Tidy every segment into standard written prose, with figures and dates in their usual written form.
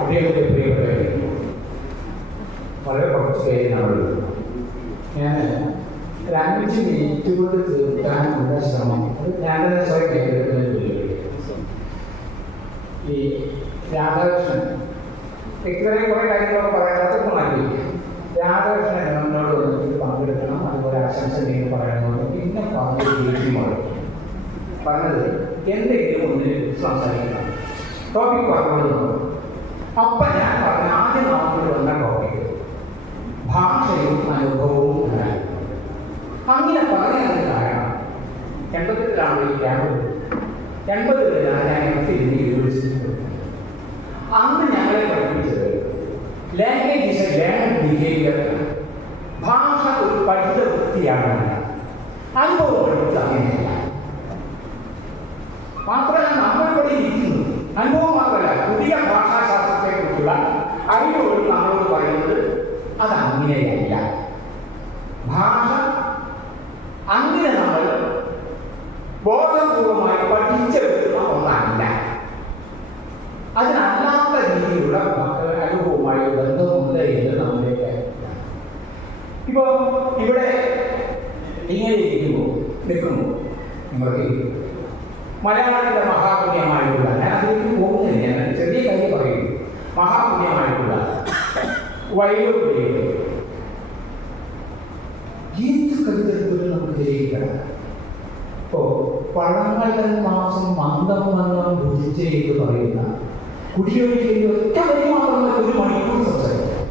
അദ്ദേഹത്തിൻ്റെ പ്രിയപ്പെട്ടവരെ, വളരെ കുറച്ച് പേരിനാണുള്ളത്. ഞാൻ ഒരു 5 മിനിറ്റ് കൊണ്ട് തീർക്കാനുള്ള ശ്രമം ഞാൻ തന്നെ സ്വയം കേന്ദ്രത്തിന് ഈ രാധാകൃഷ്ണൻ ഇത്രയും കുറേ കാര്യങ്ങളൊക്കെ പറയാത്തതൊക്കെ മാറ്റി രാധാകൃഷ്ണൻ എന്നോട് വന്നിട്ട് പങ്കെടുക്കണം, അതുപോലെ ആശംസ എന്തെങ്കിലും പറയണമെന്ന് പിന്നെ പറഞ്ഞത് എന്തെങ്കിലും ഒന്നിനെ കുറിച്ച് സംസാരിക്കണം, ടോപ്പിക് പറഞ്ഞോളൂ. അപ്പം ഞാൻ പറഞ്ഞ ആദ്യം നമുക്ക് വന്ന ടോപ്പിക് ഭാഷയും അനുഭവവും ഉണ്ടായിരുന്നു. അങ്ങനെ പറയാനുള്ള കാരണം 80-ലാണ് ഈ ക്യാമ്പ്. 80-ലാണ് ഞാൻ യൂണിവേഴ്സിറ്റി. അന്ന് ഞങ്ങളെ പഠിപ്പിച്ചത് language is A learned behaviour. ഭാഷ ഒരു പഠിത വൃത്തിയാണ്. അനുഭവം പഠിച്ചത് അങ്ങനെയല്ല. മാത്രമല്ല നമ്മളിവിടെ ഇരിക്കുന്നു, അനുഭവം മാത്രമല്ല പുതിയ ഭാഷാശാസ്ത്രത്തെക്കുറിച്ചുള്ള അറിവുകൾ നമ്മളോട് പറയുന്നത് അത് അങ്ങനെയല്ല. ഭാഷ അങ്ങനെ നമ്മൾ ബോധപൂർവമായി പഠിച്ചെടുക്കുന്ന ഒന്നല്ല. അതിനല്ലാത്ത രീതിയിലുള്ള അനുഭവവുമായി ബന്ധമുണ്ട് എന്ന് നമ്മളിലേക്ക്. ഇപ്പോൾ ഇവിടെ ഇങ്ങനെ നിൽക്കുമ്പോൾ നിങ്ങൾക്ക് മലയാളത്തിൻ്റെ മഹാപുണ്യമായിട്ടുള്ള, ഞാൻ അതിലേക്ക് പോകുന്നില്ല, ഞാൻ ചെറിയ കാര്യം പറയുന്നു, മഹാപുണ്യമായിട്ടുള്ള വൈലോപ്പിള്ളിയുടെ ഗീത കവിതകൾ നമുക്ക് ഗ്രഹിക്കണം. ഇപ്പോൾ പഴങ്ങൾ മാസം മന്ദം മന്ദം ഭുജിച്ച് എന്ന് പറയുന്ന കുടിയൊഴിക്കുന്ന ഒറ്റ വരി മാത്രമല്ല 1 മണിക്കൂർ സംസാരിക്കും.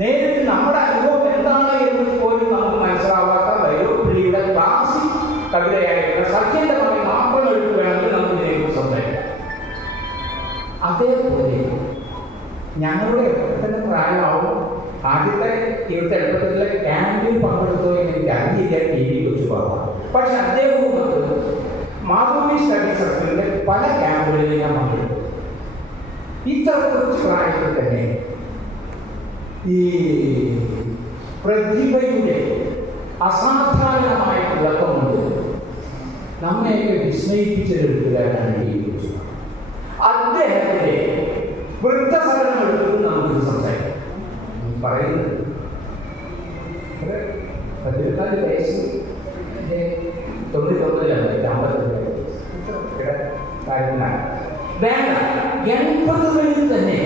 നേരിട്ട് നമ്മുടെ അനുഭവം എന്താണ് എന്ന് പോലും നമുക്ക് മനസ്സിലാവാത്ത വൈലോപ്പിള്ളിയുടെ ക്ലാസിക് കവിതയായിട്ടുള്ള സത്യന്റെ പറയും മാത്രം എടുത്ത് വേണമെങ്കിൽ നമുക്ക് ഇതിനെക്കുറിച്ച് സംസാരിക്കാം. അതേപോലെ ഞങ്ങളുടെ എപ്പോഴത്തെ പ്രായമാവും ആദ്യത്തെ ഇവിടുത്തെ എളുപ്പത്തിലെ ക്യാമ്പിൽ പങ്കെടുത്തോ എന്ന് എനിക്ക് അറിയില്ല, TV വെച്ച് പോകാം. പക്ഷെ അദ്ദേഹവും മാധവി സ്റ്റഡി സർക്കിളിൻ്റെ പല ക്യാമ്പുകളിൽ ഞാൻ പങ്കെടുത്തു. ഇത്ര കുറച്ച് പ്രായത്തിൽ തന്നെ ഈ പ്രതിഭയുടെ അസാധാരണമായ തിളക്കം കൊണ്ട് നമ്മയൊക്കെ വിസ്മയിപ്പിച്ചെടുക്കുകയാണ് ഈ കുറിച്ച്. അദ്ദേഹത്തിന്റെ വൃദ്ധസദനം എടുത്തത് നമുക്ക് സംസാരിക്കാം. പറയുന്നത് 14 വയസ്സ് 99 കാര്യങ്ങളാണ്. വേണ്ട 80-കളിൽ തന്നെ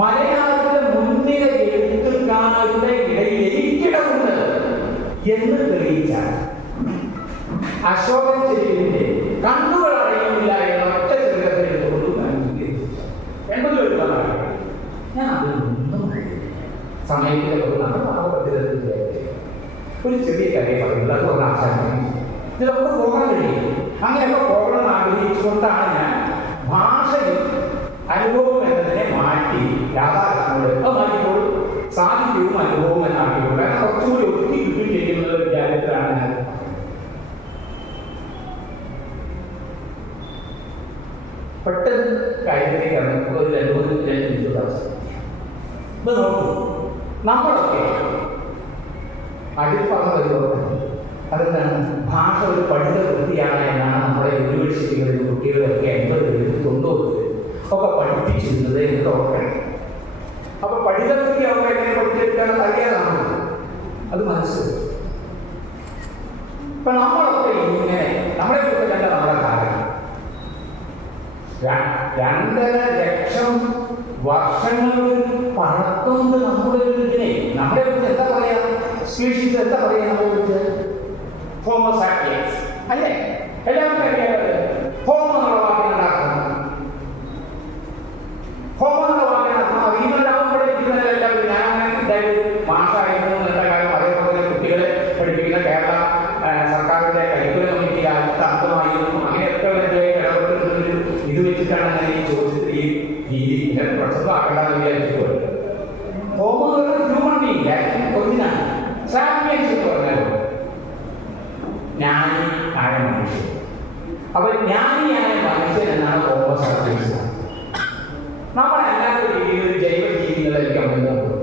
മലയാളത്തിലെ മുൻനിര എഴുത്തുകാരുടെ ഇടയിൽ എനിക്കിടമുണ്ട് എന്ന് തെളിയിച്ചാണ് അശോകൻ ചെരുവിന്റെ കണ്ണുകൾ അറിയില്ല എന്ന ഒറ്റ ചെറുക്കത്തിൽ എടുത്തുകൊണ്ട് അംഗീകരിച്ചു. 80 ഞാൻ അതിലൊന്നും സമയത്തിലെ ഒരു ചെറിയ കാര്യം പറയുന്നത്, അത് പറഞ്ഞ ആശാനം ഇതിലൊക്കെ പോകാൻ കഴിയും. അങ്ങനെയൊക്കെ പോകണം ആഗ്രഹിച്ചുകൊണ്ടാണ് ഞാൻ ഭാഷയിൽ അനുഭവം എന്നതിനെ മാറ്റി രാധാകൃഷ്ണനോട് മാറ്റിപ്പോൾ സാഹിത്യവും അനുഭവവും എന്നാക്കിക്കൊണ്ട് കുറച്ചുകൂടി ഒത്തിരി കിട്ടും ചെയ്യുന്ന ഒരു വിചാരത്തിലാണ് ഞാൻ. പെട്ടെന്ന് കാര്യത്തിലേക്കാണ് ഒരു 2 മിനിറ്റ് അവസരം. ഇപ്പൊ നോക്കൂ, നമ്മളൊക്കെ അടുപ്പറ വരുമ്പോൾ അതെന്താണ് ഭാഷ ഒരു പഠിത വൃത്തിയാണ് എന്നാണ് നമ്മുടെ യൂണിവേഴ്സിറ്റികളിലും കുട്ടികളൊക്കെ 80-90 ഒക്കെ പഠിപ്പിച്ചിരുന്നത് എന്ന് ഓർക്കണം. അപ്പൊ പഠിതവൃത്തി അവർക്ക് എങ്ങനെ പഠിച്ചെടുക്കാൻ അറിയാതാണ് അത് മനസ്സിലാക്കും. ഇപ്പൊ നമ്മളൊക്കെ ഇങ്ങനെ നമ്മളെ കുറിച്ച് കണ്ട നമ്മുടെ കാര്യം 2.5 ലക്ഷം വർഷങ്ങൾ പഴക്കൊണ്ട് നമ്മുടെ ഇതിനെ നമ്മളെ കുറിച്ച് എന്താ പറയാ, സ്പീഷീസ് എന്താ പറയാ, നമ്മളെ കുറിച്ച് ഹോമോ സാപ്പിയൻസ് അല്ലേ? എല്ലാവർക്കും അറിയാം. ഹോമോ എന്നുള്ള വാക്കിനുണ്ടാക്കുന്നത്, ഹോമോ എന്നുള്ള വാക്കിനർത്ഥം അറിയുന്നവരാകുമ്പോൾ ഇരിക്കുന്നവരെല്ലാവരും ഞാൻ എന്തായാലും മാഷായിരുന്നു എന്ന കാര്യം. അതേപോലെ കുട്ടികളെ പഠിപ്പിക്കുന്ന കേരള സർക്കാരിന്റെ കരിക്കുലം കമ്മിറ്റി രാജ്യത്ത് അന്തമായിരുന്നു. അങ്ങനെയൊക്കെ ഇടപെട്ടുള്ളൊരു ഇത് വെച്ചിട്ടാണ് ഞാൻ ഈ ചോദിച്ചത്. ഈ രീതി പ്രസവമാക്കേണ്ടെന്ന് വിചാരിച്ചിട്ടുണ്ട്. ഹോമോ ഹ്യൂമൻ ബീയിങ് ഒന്നിനാണ്. സാപ്പിയൻസ് എന്ന് പറഞ്ഞാൽ ജ്ഞാനി ആയ മനുഷ്യൻ. അപ്പൊ ജ്ഞാനിയായ മനുഷ്യൻ എന്നാണ് ഹോമോ സാപ്പിയൻസ്. നമ്മളല്ലാത്ത രീതിയിൽ ജൈവ ജീവികളായിരിക്കും ബന്ധമുള്ളത്.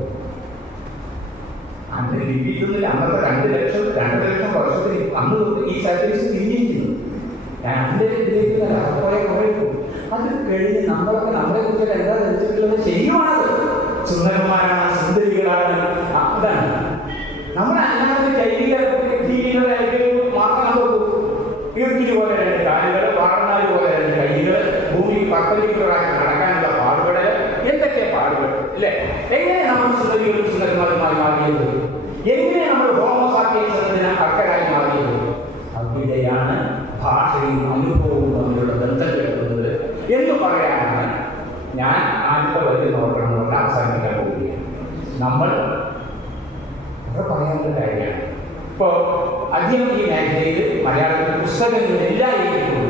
അന്ന് ലിപിക്കുന്നില്ല. അന്നത്തെ 2 ലക്ഷം വർഷത്തിൽ അന്ന് ഈ സാപ്പിയൻസ് തിരിഞ്ഞിരിക്കുന്നു. ഞാൻ അതിൻ്റെ ഇതിലേക്ക് കുറേ അത് കഴിഞ്ഞ് നമ്മളൊക്കെ നമ്മളെ കുറിച്ച് എന്താ ധരിച്ചിട്ടുള്ളത്? ശരിയുമാണത്. സുന്ദരന്മാരാണ്, സുന്ദരികളാണ്. അതാണ് നമ്മളല്ലാതെ ജീവികളായിട്ട് മാത്രം നോക്കൂ. ഈർക്കിന് പോലെ രണ്ട് കാലുകൾ, വാറനാല് പോലെ രണ്ട് കൈകൾ, ഭൂമി പർപ്പൻഡിക്കുലറാക്കി നടക്കാനുള്ള പാടുകൾ, എന്തൊക്കെ പാടുകൾ അല്ലേ? എങ്ങനെ നമ്മൾ സുന്ദരികളും സുന്ദരന്മാരുമായി മാറിയത്? എങ്ങനെ നമ്മൾ ഹോമോസാപ്പിയൻസ് എന്നതിന് അർഹരായി മാറിയത്? അവിടെയാണ് ഭാഷയും അനുഭവവും തമ്മിലുള്ള ബന്ധം കേൾക്കുന്നത് എന്ന് പറയാനാണ് ഞാൻ ആദ്യത്തെ വരി നോക്കണമെന്ന് അവസാനിപ്പിക്കാൻ പോവുകയാണ്. നമ്മൾ പറയാനുള്ള കാര്യമാണ്. ഇപ്പോൾ അധികം ഈ മേഖലയിൽ മലയാളത്തിൽ പുസ്തകങ്ങൾ എല്ലാ രീതിയിലും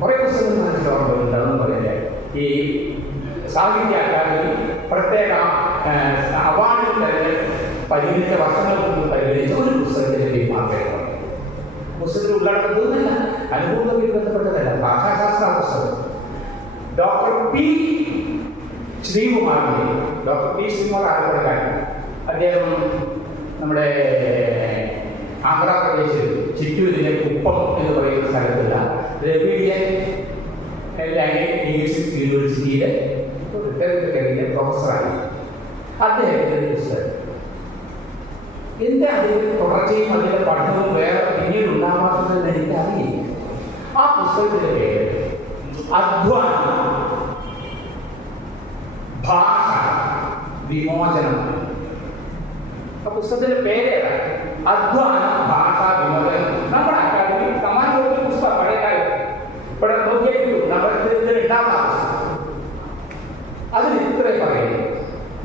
കുറേ പുസ്തകങ്ങൾ മനസ്സിലാവുന്നുണ്ടെന്ന് പറയുന്നത് ഈ സാഹിത്യ അക്കാദമി പ്രത്യേക അവാർഡിൽ തന്നെ പരിഗണിച്ച വർഷങ്ങൾക്ക് മുമ്പ് പരിഗണിച്ച ഒരു പുസ്തകത്തിൻ്റെ മാത്രമേ പറയും. പുസ്തകത്തിൽ ഉള്ളടക്കത്തൊന്നുമില്ല, അനുഭവത്തിൽ ബന്ധപ്പെട്ടതല്ല, ഭാഷാശാസ്ത്ര പുസ്തകം. ഡോക്ടർ പി ശ്രീകുമാറിൻ്റെ ആലപ്പുഴക്കാരൻ. അദ്ദേഹം നമ്മുടെ ആന്ധ്രാപ്രദേശിൽ ചിറ്റൂരിലെ കുപ്പം എന്ന് പറയുന്ന സ്ഥലത്തുള്ള ദ്രവിഡിയൻ ലാംഗ്വേജ് യൂണിവേഴ്സിറ്റിയിലെ പ്രൊഫസറായി. അദ്ദേഹത്തിൻ്റെ പുസ്തകം എൻ്റെ അതിൻ്റെ തുടർച്ചയും അതിൻ്റെ പഠനവും വേറെ പിന്നീട് ഉണ്ടാകാത്തതെന്ന് എനിക്കറിയില്ല. ആ പുസ്തകത്തിൻ്റെ പേര് അധ്വാനം, ഭാഷ, വിമോചനം. ആ പുസ്തകത്തിന്റെ പേരേതാണ് അധ്വാനം, ഭാഷ, വിമോചനം. നമ്മുടെ അക്കാദമി സമാനമായ പുസ്തകം പഴയ കാലം ഇവിടെ നോക്കിയിട്ടു ഉണ്ടാവുന്ന അതിന് ഇത്രേ പറയുന്നത്.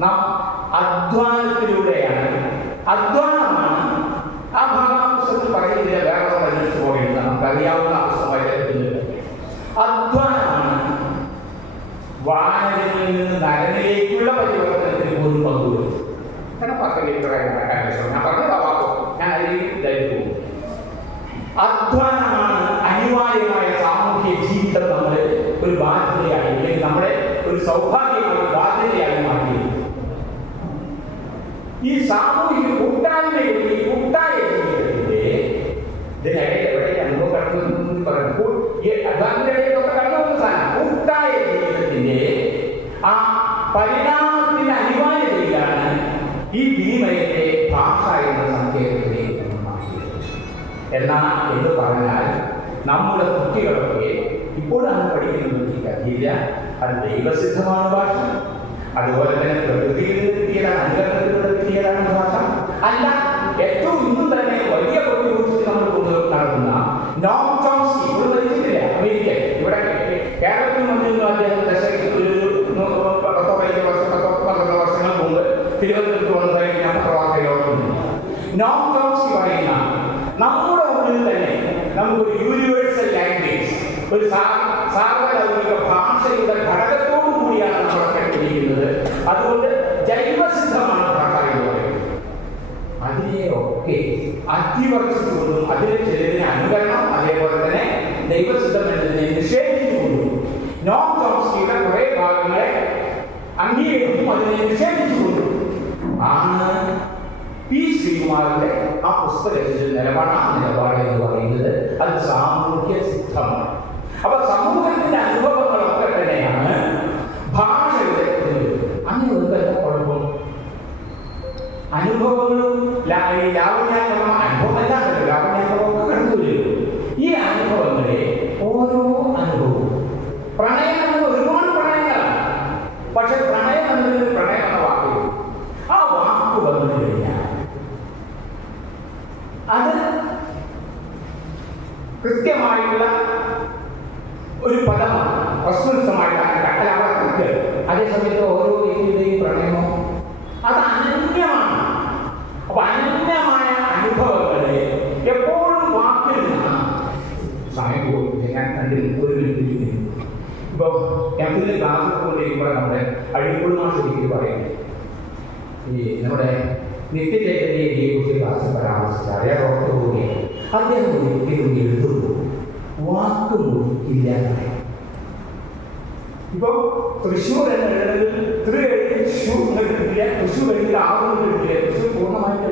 നാം അധ്വാനത്തിലൂടെയാണ്, അധ്വാനമാണ് ആ ഭാഗം പുസ്തകത്തിൽ പറയുന്നില്ല, വേറെ അന്വേഷിച്ച് പോകേണ്ട നമുക്കറിയാവുന്ന പുസ്തകമായി. അധ്വാനമാണ് വാനരനിൽ നിന്ന് നരനിലേക്കുള്ള പരിവർത്തനത്തിന് പോലും പങ്കുവരും. കാരണം 10 ലിറ്ററായി നടക്കാൻ ശ്രമം ഞാൻ പറഞ്ഞതാവാക്കോ, ഞാൻ അതിലേക്ക് അധ്വാനമാണ് അനിവാര്യമായ സാമൂഹ്യ ജീവിതം നമ്മളെ ഒരു ബാധ്യതയായി, അല്ലെങ്കിൽ നമ്മുടെ ഒരു സൗഭാഗ്യമായ ബാധ്യതയായി മാറ്റി. ഈ സാമൂഹിക കൂട്ടായ്മയുടെ ഈ കൂട്ടായ ജീവിതത്തിന്റെ ഇതിനിടയിൽ എവിടെ അനുഭവം കടന്നു പറയുമ്പോൾ ഈ അധ്വാനത്തിനിടയിലൊക്കെ കടന്നു വന്ന സാധനം കൂട്ടായ ജീവിതത്തിന്റെ ആ പരിണാമത്തിന്റെ അനിവാര്യതയിലാണ് ഈ വിനിമയത്തെ ഭാഷ എന്ന സങ്കേതത്തിലേക്ക് മാറ്റിയത്. എന്നാൽ എന്ന് പറഞ്ഞാൽ നമ്മുടെ കുട്ടികളൊക്കെ ഇപ്പോഴാണ് പഠിക്കുന്നത് എനിക്കറിയില്ല. അത് ദൈവസിദ്ധമാണ് ഭാഷ, അതുപോലെ തന്നെ പ്രകൃതിയിൽ നിന്ന് കിട്ടിയതാണ്, അനുകരണത്തിലൂടെ കിട്ടിയതാണ് ഭാഷ. അല്ല, ഏറ്റവും ഇന്നും തന്നെ വലിയ പ്രതികൂറിച്ച് നമ്മൾ കൊണ്ട് നടത്തുന്ന നോം ചോംസ്കി ഇവിടെ പഠിച്ചിട്ടില്ല, അമേരിക്കൻ. ഇവിടെ കേരളത്തിൽ വന്നിരുന്നു അദ്ദേഹം. പത്ത് വർഷങ്ങൾ മുമ്പ് തിരുവനന്തപുരത്ത് വന്നതായി ഞാൻ പ്രവാർത്തകരോടുണ്ട്. നോം ചോംസ്കി പറയുന്ന നമ്മുടെ ഉള്ളിൽ തന്നെ നമുക്കൊരു യൂണിവേഴ്സൽ ലാംഗ്വേജ്, ഒരു സാർവലൗകിക ഭാഷയുടെ ഘടകത്തോടു കൂടിയാണ് നമ്മളൊക്കെ പഠിക്കുന്നത്. അതുകൊണ്ട് ജൈവസിദ്ധമാണ് ഭാഷ എന്ന് പറയുന്നത്. അതിനെയൊക്കെ അധിവർഷിച്ചുകൊണ്ടും അതിനെ ചിലതിനെ അനുകരണം, അതേപോലെ തന്നെ ദൈവസിദ്ധം എന്നതിനെ നിഷേധിച്ചുകൊണ്ടും നോം ചോംസ്കിയുടെ കുറെ ഭാഗങ്ങളെ അംഗീകരിച്ചും അതിനെ നിഷേധിച്ചുകൊണ്ടും ആണ് പി ശ്രീകുമാറിന്റെ ആ പുസ്തകത്തിൽ നിലപാട് എന്ന് പറയുന്നത്. അത് സാമൂഹ്യ സിദ്ധമാണ്. അപ്പൊ സമൂഹത്തിന്റെ അനുഭവങ്ങളൊക്കെ തന്നെയാണ് ഭാഷയുടെ. അങ്ങനെ ഒരു കുഴപ്പം അനുഭവങ്ങളും ലാവണ്യാക്രമം അനുഭവമല്ലാണ്ടല്ലോ, ലാവണ്യാക്രമമൊക്കെ കണ്ടുവരും. ഈ അനുഭവങ്ങളെ ഓരോ അനുഭവവും പ്രണയം എന്നത് ഒരുപാട് പ്രണയങ്ങളാണ്. പക്ഷെ പ്രണയം എന്നതിന് പ്രണയം എന്ന വാക്ക്, ആ വാക്ക് വന്നു കഴിഞ്ഞാൽ അത് കൃത്യമായിട്ടുള്ള ഒരു പദമാണ്, പ്രസ്തുതമായിട്ടാണ് കട്ടലാവർക്ക്. അതേസമയത്ത് ഓരോ വ്യക്തിയുടെയും പ്രണയമോ അത് അനന്യമാണ്. അപ്പൊ അനന്യമായ അനുഭവങ്ങളെ എപ്പോഴും വാക്കിൽ നിന്നാണ്. സമയം പോകും, ഞാൻ കണ്ടിൽ ഒരു മിനിറ്റ്. ഇപ്പോൾ ക്യാമ്പിലെ ക്ലാസ് കൊണ്ടിരിക്കുമ്പോൾ നമ്മുടെ അഴിക്കോട് മാഷ് പറയുന്നത് ഈ നമ്മുടെ നിത്യചൈതന്യയെ കുറിച്ച് ക്ലാസ്സിൽ പരാമർശിച്ച അറിയാൻ ഓർത്തുപോവുകയാണ്. അദ്ദേഹം ഒരിക്കലും എഴുതുമ്പോൾ വാക്കുമൊഴി ഇല്ലാതായി. ഇപ്പോൾ തൃശ്ശൂർ എന്ന എഴുതുന്നത് തൃശ്ശൂർ കിട്ടില്ല, തൃശ്ശൂർ എഴുതി ആവുന്നത് കിട്ടില്ല, തൃശ്ശൂർ പൂർണ്ണമായിട്ട്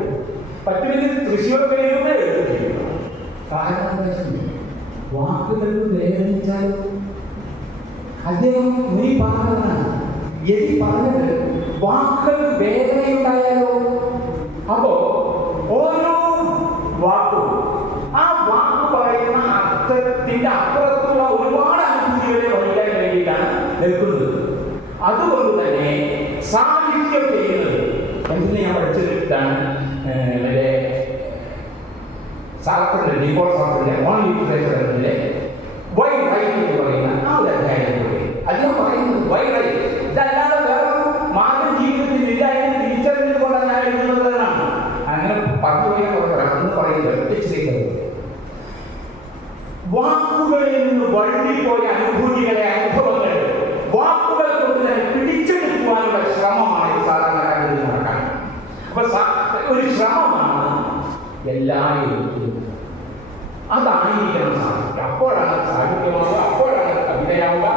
പറ്റുമെങ്കിൽ തൃശ്ശൂർ കഴിയുമ്പോൾ എഴുതുകയും. കാരണം വാക്കുകൾക്ക് വേദനിച്ചാലും അദ്ദേഹം മുനി പറഞ്ഞതാണ്. എതി പറഞ്ഞത് വാക്കുകൾ വേദനയുണ്ടായാലോ? അപ്പോ ഓരോ വാക്കും ആ വാക്ക് പറയുന്ന അർത്ഥത്തിന്റെ അപ്പുറത്തുള്ള ഒരുപാട് അനുഭൂതികളെ വഹിക്കാൻ വേണ്ടിയിട്ടാണ് നിൽക്കുന്നത്. അതുകൊണ്ട് തന്നെ സാഹിത്യം ചെയ്യുന്നത് എന്തിന് ഞാൻ പഠിച്ചിട്ടാണ് മറ്റേ സാർത്തറിന്റെ ഡിഫോൾട്ട് സാർത്തറിന്റെ ഓൺ ലിറ്ററേച്ചർ എന്നതിലെ വൈ റൈറ്റ് എന്ന് പറയുന്ന ആ ഒരു അധ്യായത്തിലൂടെ അദ്ദേഹം പറയുന്നത് വൈ റൈറ്റ് ഇതല്ലാതെ വേറൊരു മാനവ ജീവിതത്തിൽ ഇല്ല എന്ന് തിരിച്ചറിഞ്ഞത് കൊണ്ടാണ് ഞാൻ എഴുതുന്നതാണ്. അങ്ങനെ പറഞ്ഞു എന്ന് പറയുന്നത് എത്തിച്ചിരിക്കുന്നത് വാക്കുകളിൽ നിന്ന് വഴുതിപ്പോയ അനുഭൂതികളെ, അനുഭവങ്ങൾ വാക്കുകൾ കൊണ്ട് തന്നെ പിടിച്ചെടുക്കുവാനുള്ള ശ്രമമാണ് സാധാരണക്കാരിൽ നടക്കാൻ. അപ്പൊ ഒരു ശ്രമമാണ് എല്ലാവരും. അതായിരിക്കണം സാഹിത്യം. അപ്പോഴാണ് സാഹിത്യമാവുക, അപ്പോഴാണ് കവിതയാവുക.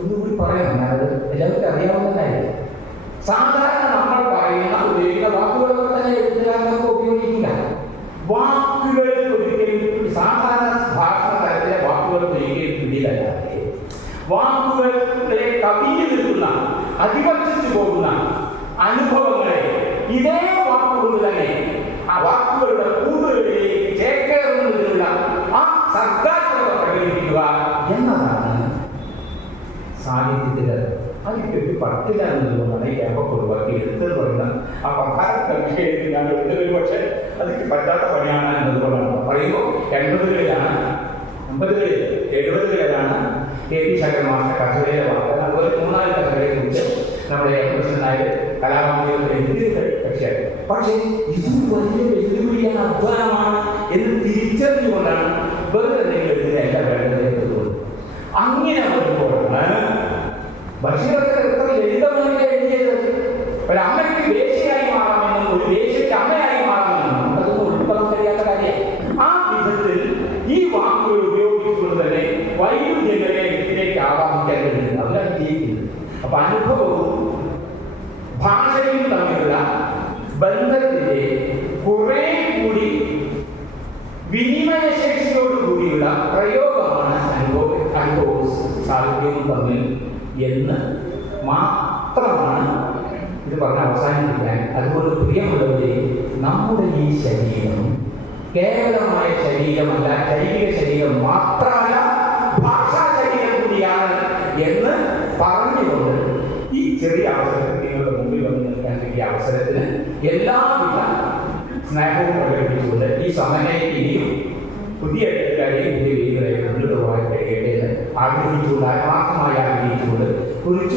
ഒന്നുകൂടി പറയണം, അത് എല്ലാവർക്കും അറിയാവുന്ന കാര്യം. സാധാരണ നമ്മൾ പറയുന്ന ഉപയോഗിക്കുന്ന വാക്കുകളൊക്കെ തന്നെ എഴുത്തുകാരനൊക്കെ ഉപയോഗിക്കില്ല. വാക്കുകൾക്ക് ഒരിക്കലും സാധാരണ ഭാഷണ തരത്തിലെ വാക്കുകൾക്ക് ഒരിക്കലും പിടിയിലല്ലാതെ വാക്കുകളെ കവിഞ്ഞു നിൽക്കുന്ന, അധിവസിച്ചു പോകുന്ന അനുഭവങ്ങളെ ഇതേ വാക്കുകൊണ്ട് തന്നെ ആ വാക്കുകളുടെ കൂടുതലിലേക്ക് ചേക്കേറുന്നതിനുള്ള ആ സർഗാത്മകത പ്രകടിപ്പിക്കുക എന്നതാണ് സാഹിത്യത്തില്. അതിലേക്ക് പറ്റില്ല എന്നതുകൊണ്ടാണ് ഈ ക്യാമ്പൊക്കെ ഒഴിവാക്കി എടുത്തത് പറയുന്ന ആ പ്രധാന കവിയെ ഞാൻ എടുത്തത്. പക്ഷേ അതിക്ക് പറ്റാത്ത പണിയാണ് എന്നതുകൊണ്ടാണ് പറയുമ്പോൾ 80കളിലാണ് 50കളിൽ 70കളിലാണ് കെ പി ശങ്കരൻ മാസ്റ്റർ കഥകളിലെ വാർത്തകൾ, അതുപോലെ 3 കഥകളെ കുറിച്ച് നമ്മുടെ പ്രസിഡന്റായ കലാമന്ദിരത്തിൽ എഴുതിയ കക്ഷിയായി. പക്ഷേ ഇത് വലിയ വെല്ലുവിളിയാണ്, അധ്വാനമാണ് എന്ന് തിരിച്ചറിഞ്ഞുകൊണ്ടാണ് വെറുതെ എന്തെങ്കിലും എഴുതുന്ന എല്ലാ വേണ്ടത്. അങ്ങനെ വരുമ്പോഴാണ് ബഷീറൊക്കെ എത്ര ലളിതമായി എഴുതിയത്. ഒരമ്മയ്ക്ക് വേശ്യയായി മാറാമെന്നും ഒരു വേശ്യയ്ക്ക് അമ്മയായി മാറാമെന്നും അതൊന്നും ഉൾക്കൊള്ളാൻ കഴിയാത്ത കാര്യം. ആ വിധത്തിൽ ഈ വാക്കുകൾ ഉപയോഗിച്ചുകൊണ്ട് തന്നെ വൈരുദ്ധ്യങ്ങളെ ഇതിലേക്ക് ആവാഹിക്കാൻ കഴിയുന്നത്, അതിലാണ് ജീവിക്കുന്നത്. അപ്പൊ അനുഭവവും ഭാഷയും തമ്മിലുള്ള ബന്ധത്തിന്റെ കുറെ കൂടി വിനിമയശേഷിയോട് കൂടിയുള്ള പ്രയോഗമാണ് അനുഭവവും സാഹിത്യവും തമ്മിൽ എന്ന് മാത്രമാണ് ഇത് പറഞ്ഞ് അവസാനിപ്പിക്കാൻ. അതുകൊണ്ട് പ്രിയമുള്ളവരെ, നമ്മുടെ ഈ ശരീരം കേവലമായ ശരീരമല്ല, ശൈലിക ശരീരം മാത്രമല്ല, ഭാഷാ ശരീരം കൂടിയാണ് എന്ന് പറഞ്ഞുകൊണ്ട് ഈ ചെറിയ അവസരത്തിൽ നിങ്ങളുടെ മുമ്പിൽ വന്ന് നിൽക്കാൻ വേണ്ടിയ അവസരത്തിന് എല്ലാവിധ സ്നേഹവും പ്രകടിപ്പിച്ചുകൊണ്ട് ഈ സമയം ഇനിയും പുതിയ എഴുത്തുകാരെയും പുതിയ രീതികളെ മുന്നോട്ട് പോകാൻ കഴിയട്ടെ എന്ന് ആഗ്രഹിച്ചുകൊണ്ട്, ആത്മാർത്ഥമായി ആഗ്രഹിച്ചുകൊണ്ട് കുറിച്ചു